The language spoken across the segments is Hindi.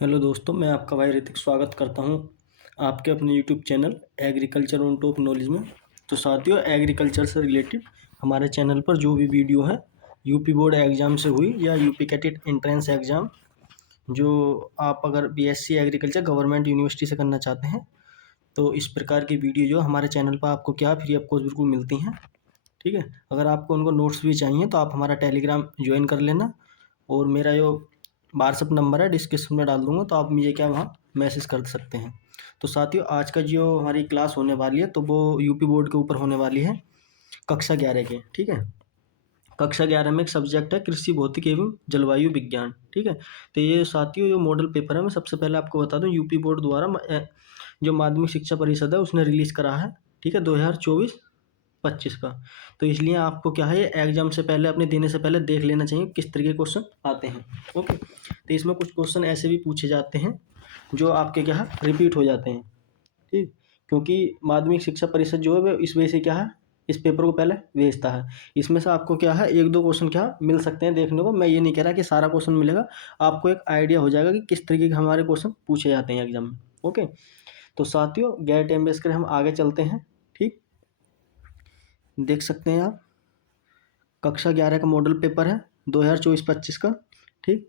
हेलो दोस्तों, मैं आपका भाई ऋतिक स्वागत करता हूं आपके अपने YouTube channel agriculture on top knowledge में। तो साथियों, एग्रीकल्चर से रिलेटेड हमारे चैनल पर जो भी वीडियो है यूपी बोर्ड एग्ज़ाम से हुई या यूपी कैटेट एंट्रेंस एग्ज़ाम, जो आप अगर बीएससी एग्रीकल्चर गवर्नमेंट यूनिवर्सिटी से करना चाहते हैं तो इस प्रकार की वीडियो जो हमारे चैनल पर आपको क्या फ्री ऑफ कॉस्ट बिल्कुल मिलती हैं। ठीक है, अगर आपको उनको नोट्स भी चाहिए तो आप हमारा टेलीग्राम ज्वाइन कर लेना, और मेरा जो व्हाट्सअप नंबर है डिस्क्रिप्शन में डाल दूंगा, तो आप मुझे क्या वहाँ मैसेज कर सकते हैं। तो साथियों, आज का जो हमारी क्लास होने वाली है तो वो यूपी बोर्ड के ऊपर होने वाली है, कक्षा 11 के। ठीक है, कक्षा 11 में एक सब्जेक्ट है कृषि भौतिक एवं जलवायु विज्ञान। ठीक है, तो ये साथियों जो मॉडल पेपर है, मैं सबसे पहले आपको बता दूं, यूपी बोर्ड द्वारा जो माध्यमिक शिक्षा परिषद है उसने रिलीज़ करा है। ठीक है, 2024-25 का। तो इसलिए आपको क्या है, एग्जाम से पहले अपने देने से पहले देख लेना चाहिए किस तरीके के क्वेश्चन आते हैं। ओके, तो इसमें कुछ क्वेश्चन ऐसे भी पूछे जाते हैं जो आपके क्या है, रिपीट हो जाते हैं। ठीक, क्योंकि माध्यमिक शिक्षा परिषद जो है वो इस वजह से क्या है, इस पेपर को पहले भेजता है। इसमें से आपको क्या है, एक दो क्वेश्चन क्या मिल सकते हैं देखने को। मैं ये नहीं कह रहा कि सारा क्वेश्चन मिलेगा, आपको एक आइडिया हो जाएगा कि किस तरीके के हमारे क्वेश्चन पूछे जाते हैं एग्जाम में। ओके, तो साथियों गैर टाइम वेस्ट कर हम आगे चलते हैं। ठीक, देख सकते हैं आप, कक्षा 11 का मॉडल पेपर है 2024-25 का। ठीक,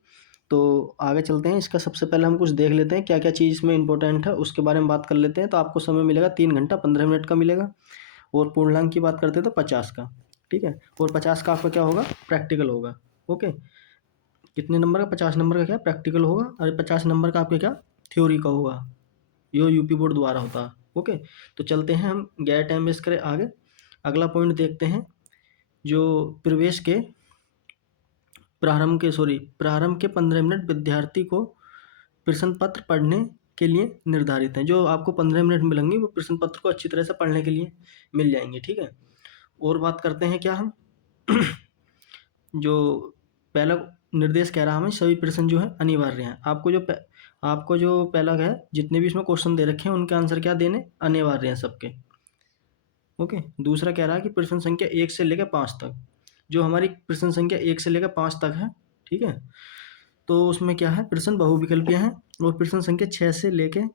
तो आगे चलते हैं। इसका सबसे पहले हम कुछ देख लेते हैं क्या क्या चीज़ इसमें इंपॉर्टेंट है, उसके बारे में बात कर लेते हैं। तो आपको समय मिलेगा 3 घंटा 15 मिनट का मिलेगा, और पूर्णांक की बात करते हैं तो 50 का। ठीक है, और 50 का आपका क्या होगा, प्रैक्टिकल होगा। ओके, कितने नंबर का, 50 नंबर का क्या प्रैक्टिकल होगा, और 50 नंबर का आपका क्या थ्योरी का होगा, यो यूपी बोर्ड द्वारा होता है। ओके, तो चलते हैं हम गैर टाइम वेस्ट करें आगे। अगला पॉइंट देखते हैं, जो प्रवेश के प्रारंभ के 15 मिनट विद्यार्थी को प्रश्न पत्र पढ़ने के लिए निर्धारित हैं। जो आपको 15 मिनट मिलेंगे वो प्रश्न पत्र को अच्छी तरह से पढ़ने के लिए मिल जाएंगे। ठीक है, और बात करते हैं क्या हम जो पहला निर्देश कह रहा हमें, सभी प्रश्न जो है अनिवार्य हैं। आपको जो पहला है, जितने भी इसमें क्वेश्चन दे रखे हैं उनके आंसर क्या देने अनिवार्य हैं सबके। ओके, दूसरा कह रहा है कि प्रश्न संख्या 1 से लेकर 5 तक, जो हमारी प्रश्न संख्या 1 से लेकर 5 तक है। ठीक है, तो उसमें क्या है, प्रश्न बहुविकल्पीय हैं, और प्रश्न संख्या 6 से लेकर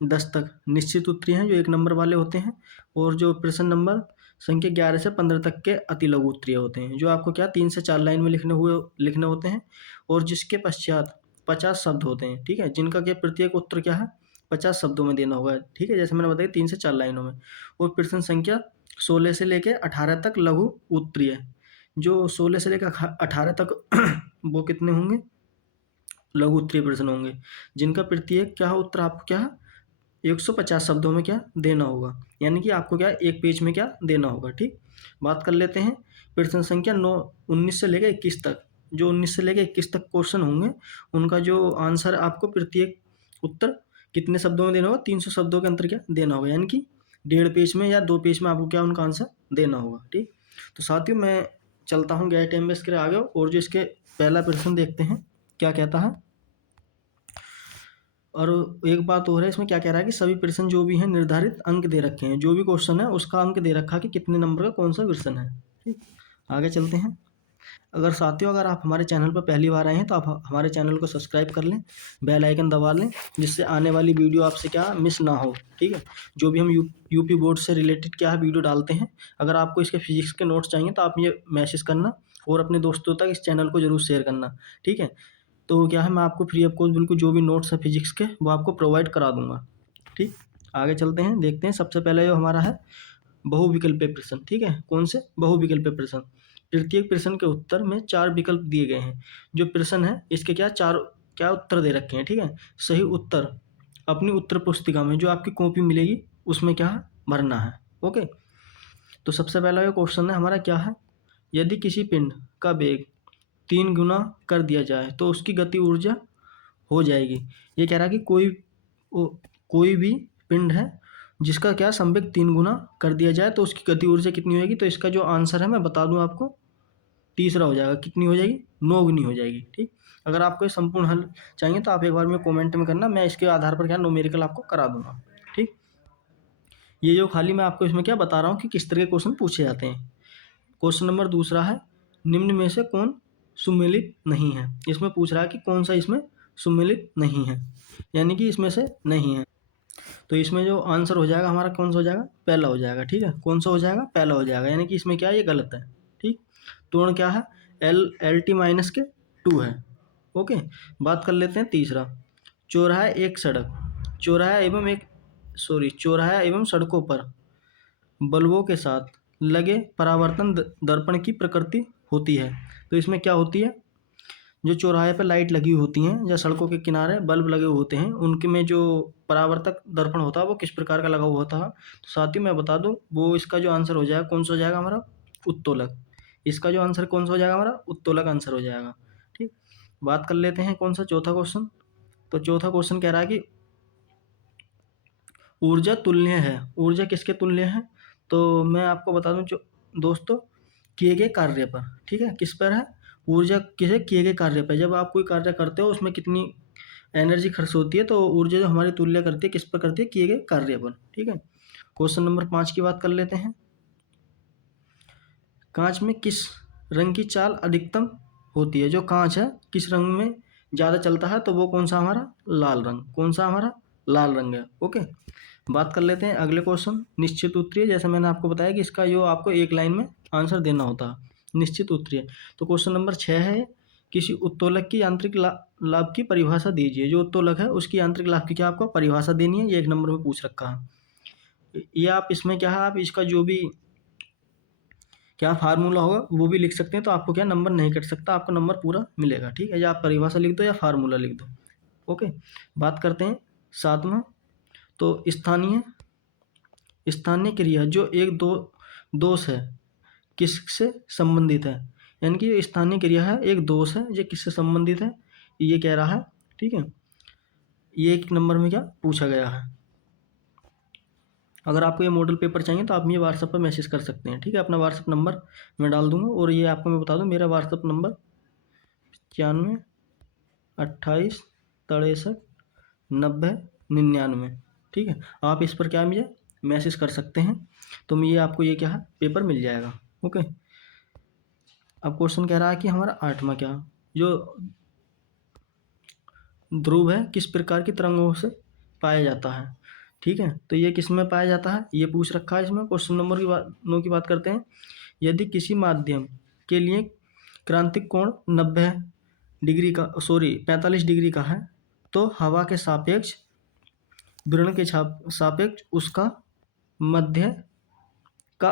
10 तक निश्चित उत्तरीय हैं जो 1 नंबर वाले होते हैं, और जो प्रश्न नंबर संख्या 11 से 15 तक के अति लघु उत्तरीय होते हैं, जो आपको क्या 3 से 4 लाइन में लिखने होते हैं, और जिसके पश्चात 50 शब्द होते हैं। ठीक है, जिनका क्या प्रत्येक उत्तर क्या है 50 शब्दों में देना होगा। ठीक है, जैसे मैंने बताया 3 से 4 लाइनों में। और प्रश्न संख्या 16 से लेकर 18 तक लघु उत्तरीय, जो 16 से लेकर 18 तक वो कितने होंगे, लघु उत्तरीय प्रश्न होंगे, जिनका प्रत्येक क्या है उत्तर आपको क्या है 150 शब्दों में क्या देना होगा, यानी कि आपको क्या एक पेज में क्या देना होगा। ठीक, बात कर लेते हैं प्रश्न संख्या 19 से लेकर 21 तक। जो 19 से लेकर 21 तक क्वेश्चन होंगे, उनका जो आंसर आपको प्रत्येक उत्तर कितने शब्दों में देना होगा, 300 शब्दों के अंतर क्या देना होगा, यानी कि 1.5 पेज में या 2 पेज में आपको क्या उनका आंसर देना होगा। ठीक, तो साथियों मैं चलता हूँ गैर टाइम वेस्ट के आगे, और जो इसके पहला प्रश्न देखते हैं क्या कहता है। और एक बात और है, इसमें क्या कह रहा है कि सभी प्रश्न जो भी हैं निर्धारित अंक दे रखे हैं, जो भी क्वेश्चन है उसका अंक दे रखा है कि कितने नंबर का कौन सा प्रश्न है। ठीक, आगे चलते हैं। अगर आप हमारे चैनल पर पहली बार आए हैं तो आप हमारे चैनल को सब्सक्राइब कर लें, बेल आइकन दबा लें, जिससे आने वाली वीडियो आपसे क्या मिस ना हो। ठीक है, जो भी हम यूपी बोर्ड से रिलेटेड क्या है वीडियो डालते हैं, अगर आपको इसके फिजिक्स के नोट्स चाहिए तो आप ये मैसेज करना, और अपने दोस्तों तक इस चैनल को जरूर शेयर करना। ठीक है, तो क्या है, मैं आपको फ्री ऑफ कॉस्ट बिल्कुल जो भी नोट्स है फिजिक्स के वो आपको प्रोवाइड करा दूंगा। ठीक, आगे चलते हैं, देखते हैं। सबसे पहले जो हमारा है बहुविकल्पीय प्रश्न। ठीक है, कौन से बहुविकल्पीय प्रश्न, प्रत्येक प्रश्न के उत्तर में 4 विकल्प दिए गए हैं। जो प्रश्न है इसके क्या 4 क्या उत्तर दे रखे हैं। ठीक है, सही उत्तर अपनी उत्तर पुस्तिका में जो आपकी कॉपी मिलेगी उसमें क्या है भरना है। ओके, तो सबसे पहला जो क्वेश्चन है हमारा क्या है, यदि किसी पिंड का वेग 3 गुना कर दिया जाए तो उसकी गति ऊर्जा हो जाएगी। ये कह रहा है कि कोई भी पिंड है जिसका क्या संवेग 3 गुना कर दिया जाए तो उसकी गति ऊर्जा कितनी होगी। तो इसका जो आंसर है मैं बता दूं आपको, तीसरा हो जाएगा। कितनी हो जाएगी, 9 गुनी हो जाएगी। ठीक, अगर आपको ये संपूर्ण हल चाहिए तो आप एक बार में कमेंट में करना, मैं इसके आधार पर क्या न्यूमेरिकल आपको करा दूंगा। ठीक, ये जो खाली मैं आपको इसमें क्या बता रहा हूँ कि किस तरह के क्वेश्चन पूछे जाते हैं। क्वेश्चन नंबर दूसरा है, निम्न में से कौन सुमेलित नहीं है। इसमें पूछ रहा है कि कौन सा इसमें सुमेलित नहीं है, यानी कि इसमें से नहीं है। तो इसमें जो आंसर हो जाएगा हमारा कौन सा हो जाएगा, पहला हो जाएगा। ठीक है, कौन सा हो जाएगा, पहला हो जाएगा, यानी कि इसमें क्या है, ये गलत है। ठीक, त्वरण क्या है, एल टी माइनस के 2 है। ओके, बात कर लेते हैं तीसरा। चौराहा एवं सड़कों पर बल्बों के साथ लगे परावर्तन दर्पण की प्रकृति होती है। तो इसमें क्या होती है, जो चौराहे पर लाइट लगी होती हैं या सड़कों के किनारे बल्ब लगे होते हैं, उनके में जो परावर्तक दर्पण होता है वो किस प्रकार का लगा हुआ होता है। तो साथियों मैं बता दूं, वो इसका जो आंसर हो जाएगा कौन सा हो जाएगा हमारा, उत्तोलक। इसका जो आंसर कौन सा हो जाएगा हमारा, उत्तोलक आंसर हो जाएगा। ठीक, बात कर लेते हैं कौन सा, चौथा क्वेश्चन। तो चौथा क्वेश्चन कह रहा है कि ऊर्जा तुल्य है। ऊर्जा किसके तुल्य है, तो मैं आपको बता दूं जो दोस्तों, किए गए कार्य पर। ठीक है, किस पर है, ऊर्जा किसे, किए गए कार्य पर। जब आप कोई कार्य करते हो उसमें कितनी एनर्जी खर्च होती है, तो ऊर्जा जो हमारी तुल्य करती है किस पर करती है, किए गए कार्य पर। ठीक है, क्वेश्चन नंबर 5 की बात कर लेते हैं। कांच में किस रंग की चाल अधिकतम होती है। जो कांच है किस रंग में ज़्यादा चलता है, तो वो कौन सा हमारा, लाल रंग। कौन सा हमारा, लाल रंग है। ओके, बात कर लेते हैं अगले क्वेश्चन, निश्चित उत्तरीय। जैसे मैंने आपको बताया कि इसका जो आपको एक लाइन में आंसर देना होता है, निश्चित उत्तरीय। तो क्वेश्चन नंबर 6 है, किसी उत्तोलक की यांत्रिक लाभ की परिभाषा दीजिए। जो उत्तोलक है उसकी यांत्रिक लाभ की क्या आपको परिभाषा देनी है, ये 1 नंबर में पूछ रखा है। ये आप इसमें क्या है, आप इसका जो भी क्या फार्मूला होगा वो भी लिख सकते हैं, तो आपको क्या नंबर नहीं कट सकता, आपको नंबर पूरा मिलेगा। ठीक है, या आप परिभाषा लिख दो या फार्मूला लिख दो। ओके, बात करते हैं 7वां। तो स्थानीय स्थानीय क्रिया जो एक दोष है किससे संबंधित है। यानी कि जो स्थानीय क्रिया है एक दोष है, ये किससे संबंधित है, ये कह रहा है। ठीक है, ये 1 नंबर में क्या पूछा गया है। अगर आपको ये मॉडल पेपर चाहिए तो आप मुझे व्हाट्सएप पर मैसेज कर सकते हैं। ठीक है, अपना व्हाट्सएप नंबर मैं डाल दूंगा, और ये आपको मैं बता दूं, मेरा व्हाट्सएप नंबर 95 28 63 90 99। ठीक है, आप इस पर क्या मुझे मैसेज कर सकते हैं, तो ये आपको ये क्या है, पेपर मिल जाएगा। ओके, अब क्वेश्चन कह रहा है कि हमारा 8वां क्या, जो ध्रुव है किस प्रकार की तरंगों से पाया जाता है। ठीक है, तो ये किस में पाया जाता है, ये पूछ रखा है इसमें। क्वेश्चन नंबर की बात 9 की बात करते हैं। यदि किसी माध्यम के लिए क्रांतिक कोण 90 डिग्री का 45 डिग्री का है, तो हवा के सापेक्ष विकिरण के सापेक्ष उसका मध्य का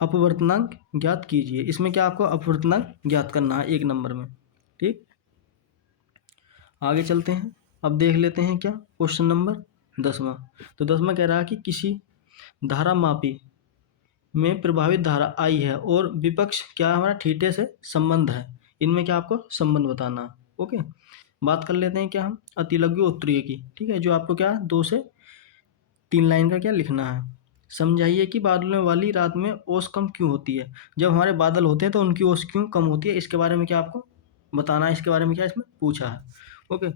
अपवर्तनांक ज्ञात कीजिए। इसमें क्या आपको अपवर्तनांक ज्ञात करना है 1 नंबर में। ठीक, आगे चलते हैं, अब देख लेते हैं क्या क्वेश्चन नंबर 10वां। तो 10वां कह रहा है कि किसी धारा मापी में प्रभावित धारा आई है और विपक्ष क्या हमारा थीटे से संबंध है, इनमें क्या आपको संबंध बताना। ओके, बात कर लेते हैं क्या हम अतिलघु उत्तरीय की। ठीक है, जो आपको क्या 2 से 3 लाइन का क्या लिखना है। समझाइए कि बादलों वाली रात में ओस कम क्यों होती है। जब हमारे बादल होते हैं तो उनकी ओस क्यों कम होती है, इसके बारे में क्या आपको बताना है, इसके बारे में क्या इसमें पूछा है। ओके,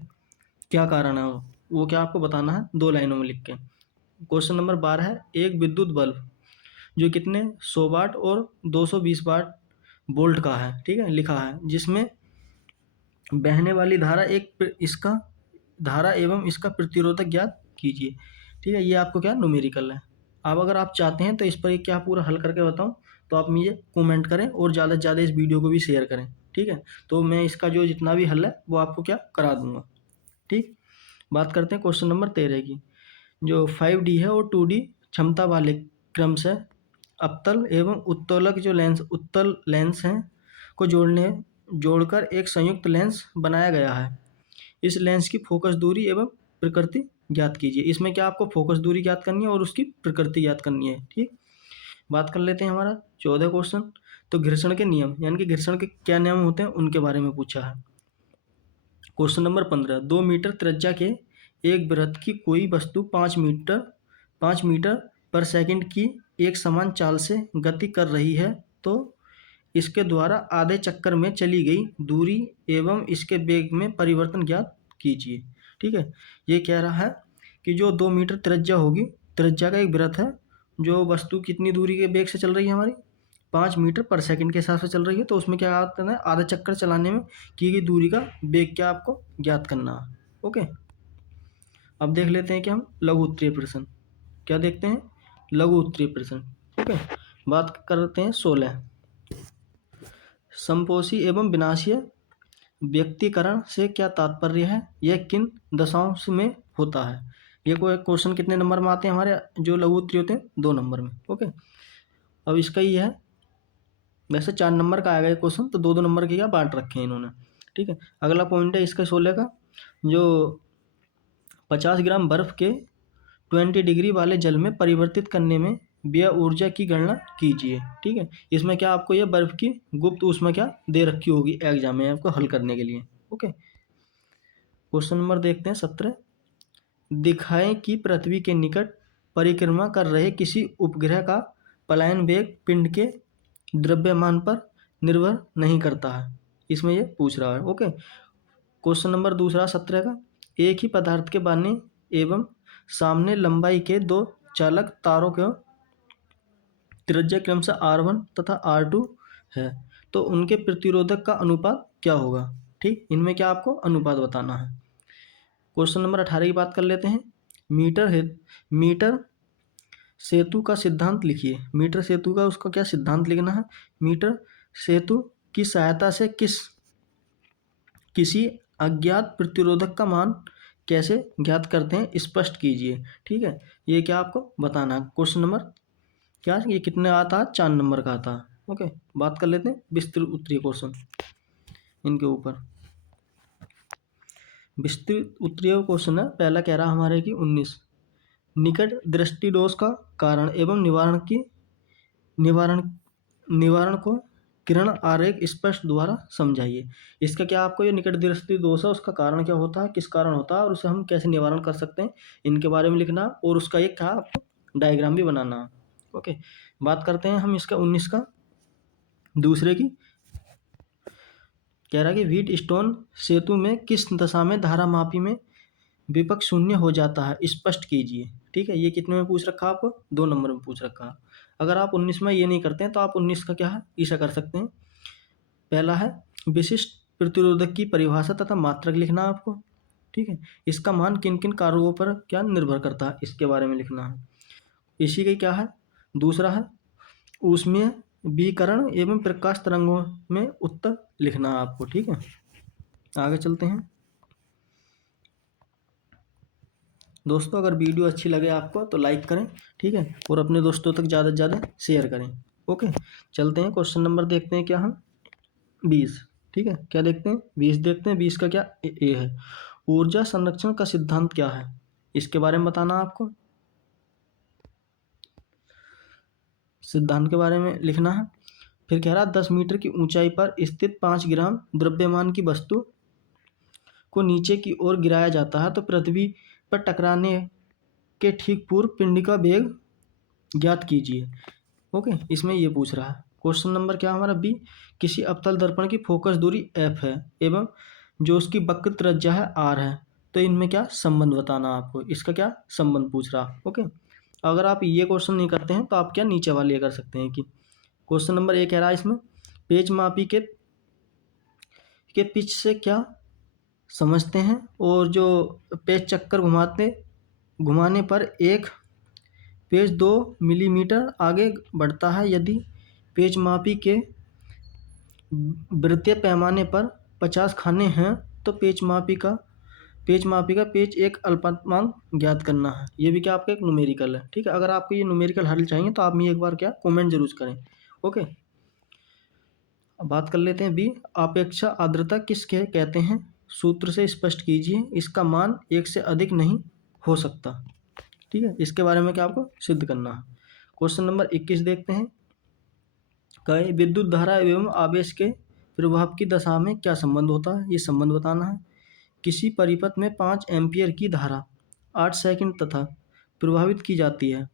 क्या कारण है वो क्या आपको बताना है 2 लाइनों में लिख के। क्वेश्चन नंबर 12 है, एक विद्युत बल्ब जो कितने 100 वाट और 220 वाट वोल्ट का है। ठीक है, लिखा है, जिसमें बहने वाली धारा इसका धारा एवं इसका प्रतिरोधक ज्ञात कीजिए। ठीक है, ये आपको क्या न्यूमेरिकल है। अब अगर आप चाहते हैं तो इस पर एक क्या पूरा हल करके बताऊं, तो आप मुझे कमेंट करें और ज़्यादा से ज़्यादा इस वीडियो को भी शेयर करें। ठीक है, तो मैं इसका जो जितना भी हल है वो आपको क्या करा दूंगा। ठीक, बात करते हैं क्वेश्चन नंबर 13 की। जो 5D है और 2D क्षमता वाले क्रम से अवतल एवं उत्तोलक जो उत्तल लेंस हैं को जोड़कर एक संयुक्त लेंस बनाया गया है। इस लेंस की फोकस दूरी एवं प्रकृति ज्ञात कीजिए। इसमें क्या आपको फोकस दूरी ज्ञात करनी है और उसकी प्रकृति ज्ञात करनी है। ठीक, बात कर लेते हैं हमारा 14 क्वेश्चन। तो घर्षण के नियम, यानी कि घर्षण के क्या नियम होते हैं उनके बारे में पूछा है। क्वेश्चन नंबर 15, 2 मीटर त्रिज्या के एक वृत्त की कोई वस्तु 5 मीटर पर सेकंड की एक समान चाल से गति कर रही है, तो इसके द्वारा आधे चक्कर में चली गई दूरी एवं इसके वेग में परिवर्तन ज्ञात कीजिए। ठीक है, ये कह रहा है कि जो 2 मीटर त्रिज्या होगी, त्रिज्या का एक वृत्त है, जो वस्तु कितनी दूरी के वेग से चल रही है हमारी 5 मीटर पर सेकंड के हिसाब से चल रही है, तो उसमें क्या करना है, आधा चक्कर चलाने में की गई दूरी का वेग क्या आपको ज्ञात करना है। ओके, अब देख लेते हैं कि हम लघु उत्तरीय प्रश्न क्या देखते हैं, लघु उत्तरीय प्रश्न। ओके, बात करते हैं 16, संपोषी एवं विनाशीय व्यक्तिकरण से क्या तात्पर्य है, यह किन दशाओं में होता है। ये कोई क्वेश्चन कितने नंबर में आते हैं हमारे जो लघु उत्तरीय होते हैं, 2 नंबर में। ओके, अब इसका ये है, वैसे 4 नंबर का आएगा ये क्वेश्चन, तो 2-2 नंबर के क्या बांट रखे हैं इन्होंने। ठीक है, अगला पॉइंट है इसका 16 का, जो 50 ग्राम बर्फ के 20 डिग्री वाले जल में परिवर्तित करने में व्यय ऊर्जा की गणना कीजिए। ठीक है, इसमें क्या आपको ये बर्फ की गुप्त ऊष्मा क्या दे रखी होगी एग्जाम में आपको हल करने के लिए। ओके, क्वेश्चन नंबर देखते हैं 17, दिखाएं कि पृथ्वी के निकट परिक्रमा कर रहे किसी उपग्रह का पलायन वेग पिंड के द्रव्यमान पर निर्भर नहीं करता है, इसमें ये पूछ रहा है। ओके, क्वेश्चन नंबर दूसरा 17 का, एक ही पदार्थ के बाने एवं सामने लंबाई के 2 चालक तारों के त्रिज्या क्रमशः R1 तथा R2 है, तो उनके प्रतिरोधक का अनुपात क्या होगा। ठीक, इनमें क्या आपको अनुपात बताना है। क्वेश्चन नंबर 18 की बात कर लेते हैं, मीटर सेतु का सिद्धांत लिखिए। मीटर सेतु का उसका क्या सिद्धांत लिखना है, मीटर सेतु की सहायता से किसी अज्ञात प्रतिरोधक का मान कैसे ज्ञात करते हैं, स्पष्ट कीजिए। ठीक है, ये क्या आपको बताना है। क्वेश्चन नंबर क्या, ये कितने आता है, 4 नंबर का आता है। ओके, बात कर लेते हैं विस्तृत उत्तरीय क्वेश्चन इनके ऊपर। विस्तृत उत्तरीय क्वेश्चन है, पहला कह रहा हमारे कि 19, निकट दृष्टि दोष का कारण एवं निवारण को किरण आरेख स्पष्ट द्वारा समझाइए। इसका क्या आपको ये निकट दृष्टि दोष है, उसका कारण क्या होता है, किस कारण होता है, और उसे हम कैसे निवारण कर सकते हैं, इनके बारे में लिखना, और उसका एक क्या आपको डायग्राम भी बनाना है। ओके, बात करते हैं हम इसका 19 का दूसरे की, कह रहा है कि व्हीट स्टोन सेतु में किस दशा में धारामापी में विपक्ष शून्य हो जाता है, स्पष्ट कीजिए। ठीक है, ये कितने में पूछ रखा है आपको, 2 नंबर में पूछ रखा है। अगर आप 19 में ये नहीं करते हैं तो आप 19 का क्या है, ऐसा कर सकते हैं। पहला है विशिष्ट प्रतिरोधक की परिभाषा तथा मात्रक लिखना है आपको। ठीक है, इसका मान किन किन कारकों पर क्या निर्भर करता है, इसके बारे में लिखना है। इसी के क्या है, दूसरा है ऊष्मीय विकिरण एवं प्रकाश तरंगों में उत्तर लिखना है आपको। ठीक है, आगे चलते हैं दोस्तों। अगर वीडियो अच्छी लगे आपको तो लाइक करें, ठीक है, और अपने दोस्तों तक ज़्यादा से ज़्यादा शेयर करें। ओके, चलते हैं क्वेश्चन नंबर देखते हैं क्या हम 20। ठीक है, क्या देखते हैं 20 देखते हैं। 20 का क्या ए है, ऊर्जा संरक्षण का सिद्धांत क्या है, इसके बारे में बताना आपको, सिद्धांत के बारे में लिखना है। फिर कह रहा 10 मीटर की ऊंचाई पर स्थित 5 ग्राम द्रव्यमान की वस्तु को नीचे की ओर गिराया जाता है तो पृथ्वी पर टकराने के ठीक पूर्व पिंड का वेग ज्ञात कीजिए। ओके, इसमें ये पूछ रहा है। क्वेश्चन नंबर क्या हमारा बी, किसी अवतल दर्पण की फोकस दूरी एफ है एवं जो उसकी वक्र त्रिज्या है आर है, तो इनमें क्या संबंध बताना आपको, इसका क्या संबंध पूछ रहा। ओके, अगर आप ये क्वेश्चन नहीं करते हैं तो आप क्या नीचे वाले ये कर सकते हैं कि क्वेश्चन नंबर ए कह रहा है इसमें पेज मापी के पिच से क्या समझते हैं, और जो पेज चक्कर घुमाने पर एक पेज 2 मिलीमीटर आगे बढ़ता है, यदि पेज मापी के वृत्तीय पैमाने पर 50 खाने हैं तो पेज मापी का पेज एक अल्पतमांक ज्ञात करना है। ये भी क्या आपका एक न्यूमेरिकल है। ठीक है, अगर आपको ये न्यूमेरिकल हल चाहिए तो आप मुझे एक बार क्या कमेंट जरूर करें। ओके, अब बात कर लेते हैं बी, अपेक्षा आर्द्रता किसके कहते हैं, सूत्र से स्पष्ट कीजिए, इसका मान 1 से अधिक नहीं हो सकता। ठीक है, इसके बारे में क्या आपको सिद्ध करना है। क्वेश्चन नंबर 21 देखते हैं, कहे विद्युत धारा एवं आवेश के प्रभाव की दशा में क्या संबंध होता है, ये संबंध बताना है। किसी परिपथ में 5 एम्पियर की धारा 8 सेकंड तथा प्रभावित की जाती है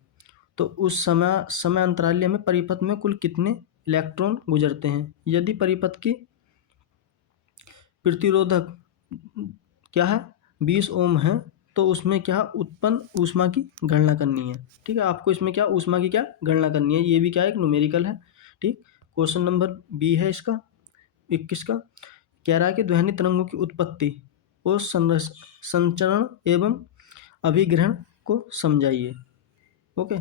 तो उस समय अंतराल में परिपथ में कुल कितने इलेक्ट्रॉन गुजरते हैं। यदि परिपथ की प्रतिरोधक क्या है 20 ओम है तो उसमें क्या उत्पन्न ऊष्मा की गणना करनी है। ठीक है, आपको इसमें क्या ऊष्मा की क्या गणना करनी है, ये भी क्या एक न्यूमेरिकल है। ठीक। क्वेश्चन नंबर बी है इसका 21 का, कह रहा है कि ध्वनि तरंगों की उत्पत्ति और संचरण एवं अभिग्रहण को समझाइए। ओके,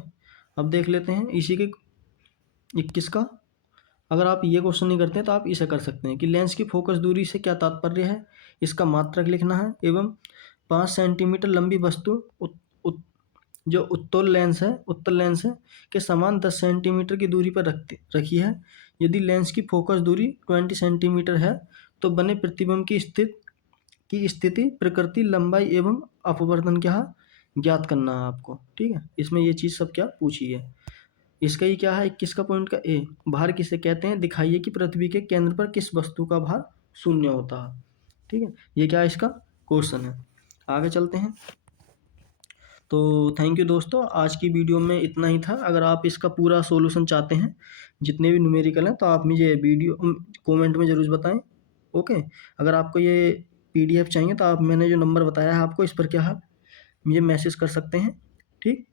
अब देख लेते हैं इसी के 21 का। अगर आप ये क्वेश्चन नहीं करते हैं तो आप इसे कर सकते हैं कि लेंस की फोकस दूरी से क्या तात्पर्य है, इसका मात्रक लिखना है, एवं 5 सेंटीमीटर लंबी वस्तु जो उत्तल लेंस है के समान 10 सेंटीमीटर की दूरी पर रखी है। यदि लेंस की फोकस दूरी 20 सेंटीमीटर है तो बने प्रतिबिंब की स्थिति, प्रकृति, लंबाई एवं अपवर्तन क्या ज्ञात करना है आपको। ठीक है, इसमें ये चीज़ सब क्या पूछी है। इसका ही क्या है 21 का पॉइंट का ए, भार किसे कहते हैं, दिखाइए कि पृथ्वी के केंद्र पर किस वस्तु का भार शून्य होता है। ठीक है, ये क्या है इसका क्वेश्चन है। आगे चलते हैं। तो थैंक यू दोस्तों, आज की वीडियो में इतना ही था। अगर आप इसका पूरा सॉल्यूशन चाहते हैं जितने भी न्यूमेरिकल हैं तो आप मुझे वीडियो कमेंट में ज़रूर बताएं। ओके, अगर आपको ये पीडीएफ चाहिए तो आप मैंने जो नंबर बताया है आपको, इस पर क्या है मुझे मैसेज कर सकते हैं। ठीक,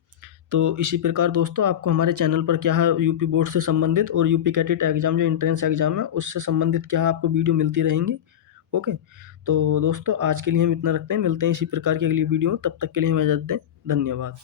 तो इसी प्रकार दोस्तों आपको हमारे चैनल पर क्या है यूपी बोर्ड से संबंधित और यूपी कैटेट एग्जाम जो एंट्रेंस एग्जाम है उससे संबंधित क्या है आपको वीडियो मिलती रहेंगी। ओके, तो दोस्तों आज के लिए हम इतना रखते हैं, मिलते हैं इसी प्रकार की अगली वीडियो में, तब तक के लिए हमें इजाज़त दें। धन्यवाद।